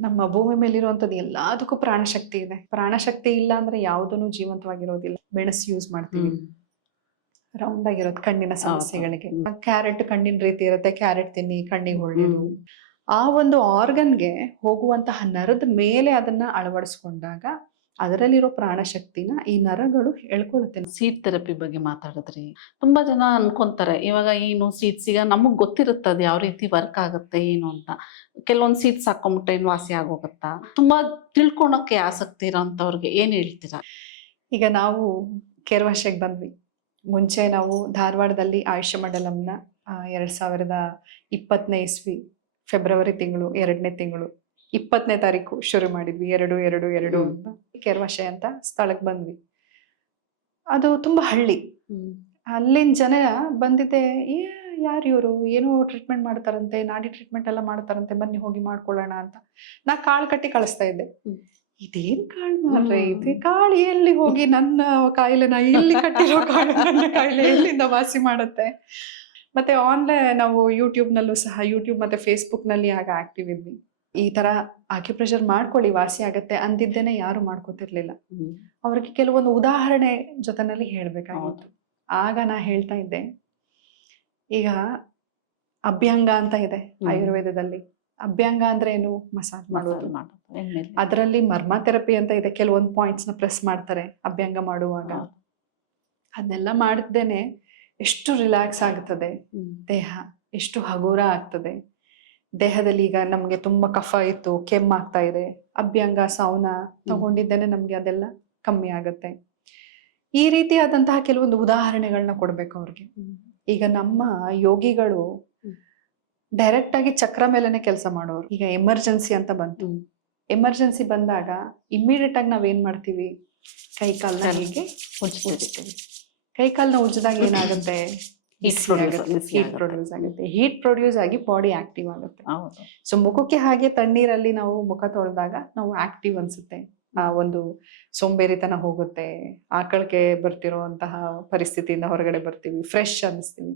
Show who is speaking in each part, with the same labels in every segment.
Speaker 1: ನಮ್ಮ ಭೂಮಿ ಮೇಲಿರುವಂಥದ್ದು ಎಲ್ಲದಕ್ಕೂ ಪ್ರಾಣಶಕ್ತಿ ಇದೆ. ಪ್ರಾಣಶಕ್ತಿ ಇಲ್ಲ ಅಂದ್ರೆ ಯಾವುದನ್ನು ಜೀವಂತವಾಗಿರೋದಿಲ್ಲ. ಮೆಣಸು ಯೂಸ್ ಮಾಡ್ತೀವಿ. ರೌಂಡ್ ಆಗಿರೋದು ಕಣ್ಣಿನ ಸಮಸ್ಯೆಗಳಿಗೆ. ಕ್ಯಾರೆಟ್ ಕಣ್ಣಿನ ರೀತಿ ಇರುತ್ತೆ. ಕ್ಯಾರೆಟ್ ತಿನ್ನಿ ಕಣ್ಣಿಗೆ ಒಳ್ಳೆಯದು ಆ ಒಂದು ಆರ್ಗನ್ಗೆ ಹೋಗುವಂತಹ ನರದ ಮೇಲೆ ಅದನ್ನ ಅಳವಡಿಸ್ಕೊಂಡಾಗ ಅದರಲ್ಲಿರೋ ಪ್ರಾಣಶಕ್ತಿನ ಈ ನರಗಳು ಹೇಳ್ಕೊಳುತ್ತೆ.
Speaker 2: ಸೀಟ್ ಥೆರಪಿ ಬಗ್ಗೆ ಮಾತಾಡಿದ್ರಿ. ತುಂಬಾ ಜನ ಅನ್ಕೊಂತಾರೆ ಇವಾಗ ಏನು ಸೀಟ್ಸ್ ಈಗ ನಮಗ್ ಗೊತ್ತಿರುತ್ತೆ ಅದು ಯಾವ ರೀತಿ ವರ್ಕ್ ಆಗುತ್ತೆ ಏನು ಅಂತ. ಕೆಲವೊಂದು ಸೀಟ್ಸ್ ಹಾಕೊಂಡ್ಬಿಟ್ರೆ ಏನು ವಾಸಿ ಆಗೋಗುತ್ತಾ? ತುಂಬಾ ತಿಳ್ಕೊಳಕ್ಕೆ ಆಸಕ್ತಿ ಇರೋಂಥವ್ರಿಗೆ ಏನ್ ಹೇಳ್ತೀರಾ?
Speaker 1: ಈಗ ನಾವು ಕೆರವಾಶೆಗೆ ಬಂದ್ವಿ. ಮುಂಚೆ ನಾವು ಧಾರವಾಡದಲ್ಲಿ ಆಯುಷ್ಯ ಮಂಡಲಂನ ಎರಡ್ ಸಾವಿರದ ಇಪ್ಪತ್ತನೇ ಇಸ್ವಿ ಫೆಬ್ರವರಿ ತಿಂಗಳು ಎರಡನೇ ತಿಂಗಳು. ಇಪ್ಪತ್ತನೇ ತಾರೀಕು ಶುರು ಮಾಡಿದ್ವಿ ಎರಡು ಎರಡು ಎರಡು. ಅಂತ. ಕೆರ್ವಾಶೆ ಅಂತ ಸ್ಥಳಕ್ಕೆ ಬಂದ್ವಿ. ಅದು ತುಂಬಾ ಹಳ್ಳಿ. ಅಲ್ಲಿನ ಜನ ಬಂದಿದ್ದೆ ಏ ಯಾರು ಇವರು? ಏನೋ ಟ್ರೀಟ್ಮೆಂಟ್ ಮಾಡ್ತಾರಂತೆ ನಾಡಿ ಟ್ರೀಟ್ಮೆಂಟ್ ಎಲ್ಲ ಮಾಡ್ತಾರಂತೆ ಬನ್ನಿ ಹೋಗಿ ಮಾಡ್ಕೊಳ್ಳೋಣ ಅಂತ. ನಾ ಕಾಳು ಕಟ್ಟಿ ಕಳಿಸ್ತಾ ಇದ್ದೆ. ಇದೇನ್ ಕಾಳು ಮಾರ್ರೆ? ಇದೇ ಕಾಳು ಎಲ್ಲಿ ಹೋಗಿ ನನ್ನ ಕಾಯಿಲೆನ ಇಲ್ಲಿ ಕಟ್ಟಿರೋ ಕಾಳು ನನ್ನ ಕಾಯಿಲೆ ಎಲ್ಲಿಂದ ವಾಸಿ ಮಾಡುತ್ತೆ? ಮತ್ತೆ ಆನ್ಲೈನ್ ನಾವು ಯೂಟ್ಯೂಬ್ನಲ್ಲೂ ಸಹ ಯೂಟ್ಯೂಬ್ ಮತ್ತೆ ಫೇಸ್ಬುಕ್ನಲ್ಲಿ ಆಗ ಆಕ್ಟಿವ್ ಇದ್ವಿ. ಈ ತರ ಆಕ್ಯುಪ್ರೆಷರ್ ಮಾಡ್ಕೊಳ್ಳಿ ವಾಸಿ ಆಗತ್ತೆ ಅಂದಿದ್ದೇನೆ ಯಾರು ಮಾಡ್ಕೋತಿರ್ಲಿಲ್ಲ. ಅವ್ರಿಗೆ ಕೆಲವೊಂದು ಉದಾಹರಣೆ ಜೊತೆನಲ್ಲಿ ಹೇಳ್ಬೇಕಾಗಿತ್ತು. ಆಗ ನಾ ಹೇಳ್ತಾ ಇದ್ದೆ ಈಗ ಅಭ್ಯಂಗ ಅಂತ ಇದೆ ಆಯುರ್ವೇದದಲ್ಲಿ. ಅಭ್ಯಂಗ ಅಂದ್ರೆ ಏನು? ಮಸಾಜ್ ಮಾಡೋದು. ಅದರಲ್ಲಿ ಮರ್ಮ ಥೆರಪಿ ಅಂತ ಇದೆ ಕೆಲವೊಂದು ಪಾಯಿಂಟ್ಸ್ನ ಪ್ರೆಸ್ ಮಾಡ್ತಾರೆ ಅಭ್ಯಂಗ ಮಾಡುವಾಗ. ಅದನ್ನೆಲ್ಲ ಮಾಡಿದ್ದೇನೆ ಎಷ್ಟು ರಿಲ್ಯಾಕ್ಸ್ ಆಗುತ್ತದೆ ದೇಹ ಎಷ್ಟು ಹಗುರ ಆಗ್ತದೆ. ದೇಹದಲ್ಲಿ ಈಗ ನಮ್ಗೆ ತುಂಬಾ ಕಫ ಇತ್ತು ಕೆಮ್ಮಾಗ್ತಾ ಇದೆ ಅಭ್ಯಂಗ ಸೌನ ತಗೊಂಡಿದ್ದೇನೆ ನಮ್ಗೆ ಅದೆಲ್ಲ ಕಮ್ಮಿ ಆಗುತ್ತೆ ಈ ರೀತಿಯಾದಂತಹ ಕೆಲವೊಂದು ಉದಾಹರಣೆಗಳನ್ನ ಕೊಡ್ಬೇಕು ಅವ್ರಿಗೆ ಈಗ ನಮ್ಮ ಯೋಗಿಗಳು. ಡೈರೆಕ್ಟ್ ಆಗಿ ಚಕ್ರ ಮೇಲೆನೆ ಕೆಲಸ ಮಾಡೋರು ಈಗ ಎಮರ್ಜೆನ್ಸಿ ಅಂತ ಬಂತು. ಎಮರ್ಜೆನ್ಸಿ ಬಂದಾಗ ಇಮ್ಮಿಡಿಯೇಟ್ ಆಗಿ ನಾವೇನ್ ಮಾಡ್ತೀವಿ ಕೈ ಕಾಲ್ನ. ಹೀಗೆ
Speaker 2: ಉಜ್ಜಿಬಿಡಿ.
Speaker 1: ಉಜ್ಜ್ತೀವಿ ಕೈ ಕಾಲ್ನ ಉಜ್ಜಿದಾಗ ಏನಾಗುತ್ತೆ
Speaker 2: Heat ಪ್ರೊಡ್ಯೂಸ್
Speaker 1: ಹೀಟ್ ಪ್ರೊಡ್ಯೂಸ್ ಆಗುತ್ತೆ. ಹೀಟ್ ಪ್ರೊಡ್ಯೂಸ್ ಆಗಿ ಬಾಡಿ ಆಕ್ಟಿವ್ ಆಗುತ್ತೆ. ಸೊ ಮುಖಕ್ಕೆ ಹಾಗೆ ತಣ್ಣೀರಲ್ಲಿ ನಾವು ಮುಖ ತೊಳೆದಾಗ ನಾವು ಆಕ್ಟಿವ್ ಅನ್ಸುತ್ತೆ. ಆ ಒಂದು ಸೋಂಬೇರಿತನ ಹೋಗುತ್ತೆ. ಆಕಳಕ್ಕೆ ಬರ್ತಿರುವಂತಹ ಪರಿಸ್ಥಿತಿಯಿಂದ ಹೊರಗಡೆ ಬರ್ತೀವಿ. ಫ್ರೆಶ್ ಅನಿಸ್ತೀವಿ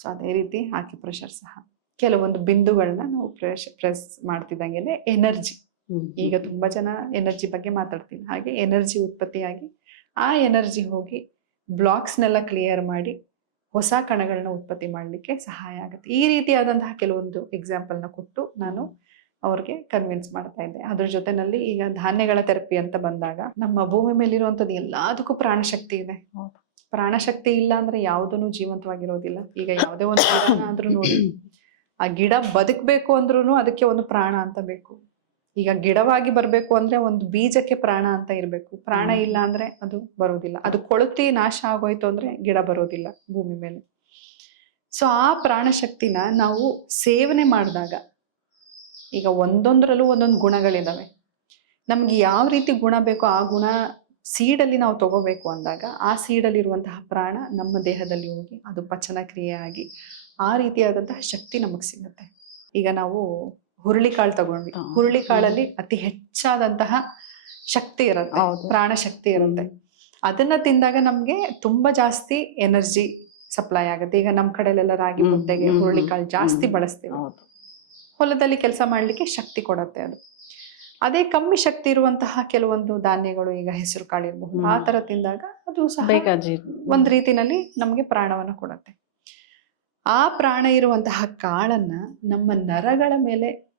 Speaker 1: ಸೊ ಅದೇ ರೀತಿ ಆಕ್ಯುಪ್ರೆಷರ್ ಸಹ. ಕೆಲವೊಂದು ಬಿಂದುಗಳನ್ನ ನಾವು ಪ್ರೆಶ್ ಪ್ರೆಸ್ ಮಾಡ್ತಿದ್ದಂಗೆ ಎನರ್ಜಿ ಈಗ ತುಂಬಾ ಜನ ಎನರ್ಜಿ ಬಗ್ಗೆ ಮಾತಾಡ್ತೀವಿ ಹಾಗೆ ಎನರ್ಜಿ ಉತ್ಪತ್ತಿಯಾಗಿ ಆ ಎನರ್ಜಿ ಹೋಗಿ ಬ್ಲಾಕ್ಸ್ನೆಲ್ಲ ಕ್ಲಿಯರ್ ಮಾಡಿ ಹೊಸ ಕಣಗಳನ್ನ ಉತ್ಪತ್ತಿ ಮಾಡಲಿಕ್ಕೆ ಸಹಾಯ ಆಗುತ್ತೆ. ಈ ರೀತಿಯಾದಂತಹ ಕೆಲವೊಂದು ಎಕ್ಸಾಂಪಲ್ನ ಕೊಟ್ಟು ನಾನು ಅವ್ರಿಗೆ ಕನ್ವಿನ್ಸ್ ಮಾಡ್ತಾ ಇದ್ದೆ. ಅದ್ರ ಜೊತೆನಲ್ಲಿ ಈಗ ಧಾನ್ಯಗಳ ಥೆರಪಿ ಅಂತ ಬಂದಾಗ ನಮ್ಮ ಭೂಮಿ ಮೇಲಿರುವಂಥದ್ದು ಎಲ್ಲದಕ್ಕೂ ಪ್ರಾಣಶಕ್ತಿ ಇದೆ. ಪ್ರಾಣಶಕ್ತಿ ಇಲ್ಲ ಅಂದ್ರೆ ಯಾವುದನ್ನು ಜೀವಂತವಾಗಿರೋದಿಲ್ಲ. ಈಗ ಯಾವುದೇ ಒಂದು ಆದ್ರೂ ನೋಡಿ, ಆ ಗಿಡ ಬದುಕಬೇಕು ಅಂದ್ರೂ ಅದಕ್ಕೆ ಒಂದು ಪ್ರಾಣ ಅಂತ ಬೇಕು. ಈಗ ಗಿಡವಾಗಿ ಬರಬೇಕು ಅಂದ್ರೆ ಒಂದು ಬೀಜಕ್ಕೆ ಪ್ರಾಣ ಅಂತ ಇರಬೇಕು. ಪ್ರಾಣ. ಇಲ್ಲ ಅಂದ್ರೆ ಅದು ಬರೋದಿಲ್ಲ. ಅದು ಕೊಳುತಿ ನಾಶ ಆಗೋಯ್ತು ಅಂದ್ರೆ ಗಿಡ ಬರೋದಿಲ್ಲ ಭೂಮಿ ಮೇಲೆ. ಸೊ ಆ ಪ್ರಾಣಶಕ್ತಿನ ನಾವು ಸೇವನೆ ಮಾಡಿದಾಗ ಈಗ ಒಂದೊಂದರಲ್ಲೂ ಒಂದೊಂದು ಗುಣಗಳಿದಾವೆ. ನಮ್ಗೆ ಯಾವ ರೀತಿ ಗುಣ ಬೇಕೋ ಆ ಗುಣ ಸೀಡಲ್ಲಿ ನಾವು ತಗೋಬೇಕು ಅಂದಾಗ ಆ ಸೀಡಲ್ಲಿರುವಂತಹ ಪ್ರಾಣ ನಮ್ಮ ದೇಹದಲ್ಲಿ ಹೋಗಿ ಅದು ಪಚನ ಕ್ರಿಯೆ ಆಗಿ ಆ ರೀತಿಯಾದಂತಹ ಶಕ್ತಿ ನಮಗೆ ಸಿಗುತ್ತೆ. ಈಗ ನಾವು ಹುರುಳಿಕಾಳು ತಗೊಂಡ್ವಿ.
Speaker 2: ಹುರ್ಳಿ
Speaker 1: ಹುರುಳಿಕಾಳಲ್ಲಿ ಅತಿ ಹೆಚ್ಚಾದಂತಹ ಶಕ್ತಿ ಇರುತ್ತೆ. ಪ್ರಾಣ ಶಕ್ತಿ ಇರುತ್ತೆ. ಅದನ್ನ ತಿಂದಾಗ ನಮ್ಗೆ ತುಂಬಾ ಜಾಸ್ತಿ ಎನರ್ಜಿ ಸಪ್ಲೈ ಆಗುತ್ತೆ. ಈಗ ನಮ್ ಕಡೆಲೆಲ್ಲ ರಾಗಿ ಮುದ್ದೆಗೆ
Speaker 2: ಹುರ್ಳಿ
Speaker 1: ಹುರುಳಿಕಾಳು ಜಾಸ್ತಿ. ಬಳಸ್ತೀವಿ. ಹೊಲದಲ್ಲಿ ಕೆಲಸ ಮಾಡ್ಲಿಕ್ಕೆ ಶಕ್ತಿ ಕೊಡುತ್ತೆ ಅದು. ಅದೇ ಕಮ್ಮಿ ಶಕ್ತಿ ಇರುವಂತಹ ಕೆಲವೊಂದು ಧಾನ್ಯಗಳು ಈಗ ಹೆಸರು ಕಾಳು ಇರಬಹುದು. ಆ ತರ ತಿಂದಾಗ ಅದು ಸಹ ಒಂದ್ ರೀತಿನಲ್ಲಿ ನಮ್ಗೆ ಪ್ರಾಣವನ್ನ ಕೊಡುತ್ತೆ. ಆ ಪ್ರಾಣ ಇರುವಂತಹ ಕಾಳನ್ನ ನಮ್ಮ ನರಗಳ ಮೇಲೆ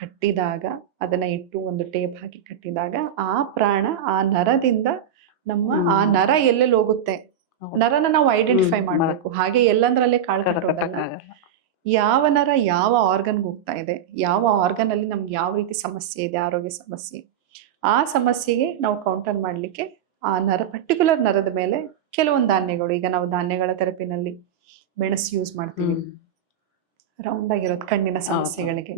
Speaker 1: ಕಟ್ಟಿದಾಗ ಅದನ್ನ ಇಟ್ಟು ಒಂದು ಟೇಪ್ ಹಾಕಿ ಕಟ್ಟಿದಾಗ ಆ ಪ್ರಾಣ ಆ ನರದಿಂದ ನಮ್ಮ ಆ ನರ ಎಲ್ಲೆಲ್ಲಿ ಹೋಗುತ್ತೆ? ನರನ ನಾವು ಐಡೆಂಟಿಫೈ ಮಾಡಬೇಕು. ಹಾಗೆ ಎಲ್ಲಂದ್ರಲ್ಲೇ ಕಾಳು ಯಾವ ನರ ಯಾವ ಆರ್ಗನ್ಗೆ ಹೋಗ್ತಾ ಇದೆ? ಯಾವ ಆರ್ಗನ್ ಅಲ್ಲಿ ನಮ್ಗೆ ಯಾವ ರೀತಿ ಸಮಸ್ಯೆ ಇದೆ? ಆರೋಗ್ಯ ಸಮಸ್ಯೆ. ಆ ಸಮಸ್ಯೆಗೆ ನಾವು ಕೌಂಟರ್ ಮಾಡ್ಲಿಕ್ಕೆ ಆ ನರ ಪರ್ಟಿಕ್ಯುಲರ್ ನರದ ಮೇಲೆ ಕೆಲವೊಂದು ಧಾನ್ಯಗಳು. ಈಗ ನಾವು ಧಾನ್ಯಗಳ ಥೆರಪಿನಲ್ಲಿ ಮೆಣಸು ಯೂಸ್ ಮಾಡ್ತೀವಿ. ರೌಂಡ್ ಆಗಿರೋದು ಕಣ್ಣಿನ ಸಮಸ್ಯೆಗಳಿಗೆ.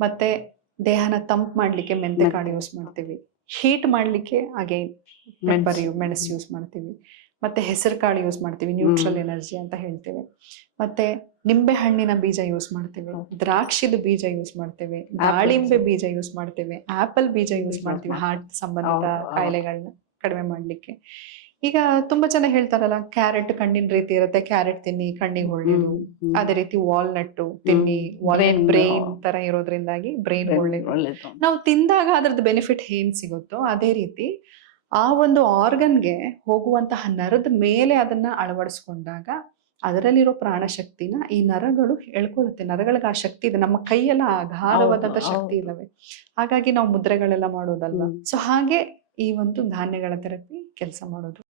Speaker 1: ಮತ್ತೆ ದೇಹನ ತಂಪ್ ಮಾಡ್ಲಿಕ್ಕೆ ಮೆಂತೆ. ಕಾಳು ಯೂಸ್ ಮಾಡ್ತೀವಿ. ಹೀಟ್ ಮಾಡ್ಲಿಕ್ಕೆ ಹಾಗೆ ಮೆಂಬರ್ ಮೆಣಸು. ಯೂಸ್ ಮಾಡ್ತೀವಿ. ಮತ್ತೆ ಹೆಸರು ಕಾಳು ಯೂಸ್ ಮಾಡ್ತೀವಿ ನ್ಯೂಟ್ರಲ್ ಎನರ್ಜಿ ಅಂತ ಹೇಳ್ತೇವೆ. ಮತ್ತೆ ನಿಂಬೆ ಹಣ್ಣಿನ ಬೀಜ ಯೂಸ್ ಮಾಡ್ತೀವಿ. ದ್ರಾಕ್ಷಿದ ಬೀಜ ಯೂಸ್ ಮಾಡ್ತೇವೆ. ದಾಳಿಂಬೆ ಬೀಜ ಯೂಸ್ ಮಾಡ್ತೇವೆ. ಆಪಲ್ ಬೀಜ ಯೂಸ್ ಮಾಡ್ತೀವಿ. ಹಾರ್ಟ್ ಸಂಬಂಧಿತ. ಕಾಯಿಲೆಗಳನ್ನ ಕಡಿಮೆ ಮಾಡ್ಲಿಕ್ಕೆ. ಈಗ ತುಂಬಾ ಜನ ಹೇಳ್ತಾರಲ್ಲ ಕ್ಯಾರೆಟ್ ಕಣ್ಣಿನ ರೀತಿ ಇರುತ್ತೆ ಕ್ಯಾರೆಟ್ ತಿನ್ನಿ ಕಣ್ಣಿಗೆ ಒಳ್ಳೇದು. ಅದೇ ರೀತಿ ವಾಲ್ನಟ್ ತಿನ್ನಿ ವಾಲ್ನಟ್ ಬ್ರೈನ್ ತರ ಇರೋದ್ರಿಂದಾಗಿ ಬ್ರೈನ್ ಒಳ್ಳೇದು. ನಾವು ತಿಂದಾಗ ಅದ್ರದ್ದು ಬೆನಿಫಿಟ್ ಏನ್ ಸಿಗುತ್ತೋ ಅದೇ ರೀತಿ ಆ ಒಂದು ಆರ್ಗನ್ಗೆ ಹೋಗುವಂತಹ ನರದ ಮೇಲೆ ಅದನ್ನ ಅಳವಡಿಸ್ಕೊಂಡಾಗ ಅದರಲ್ಲಿರೋ ಪ್ರಾಣಶಕ್ತಿನ ಈ ನರಗಳು ಹೇಳ್ಕೊಳ್ಳುತ್ತೆ ನರಗಳಿಗೆ ಆ ಶಕ್ತಿ ಇದೆ. ನಮ್ಮ ಕೈಯೆಲ್ಲ ಅಗಾಧವಾದಂತ ಶಕ್ತಿ
Speaker 2: ಇಲ್ಲವೆ?
Speaker 1: ಇದಾವೆ ಹಾಗಾಗಿ ನಾವು ಮುದ್ರೆಗಳೆಲ್ಲ ಮಾಡೋದಲ್ವಾ. ಸೊ ಹಾಗೆ ಈ ಒಂದು ಧಾನ್ಯಗಳ ಥೆರಪಿ ಕೆಲಸ ಮಾಡೋದು.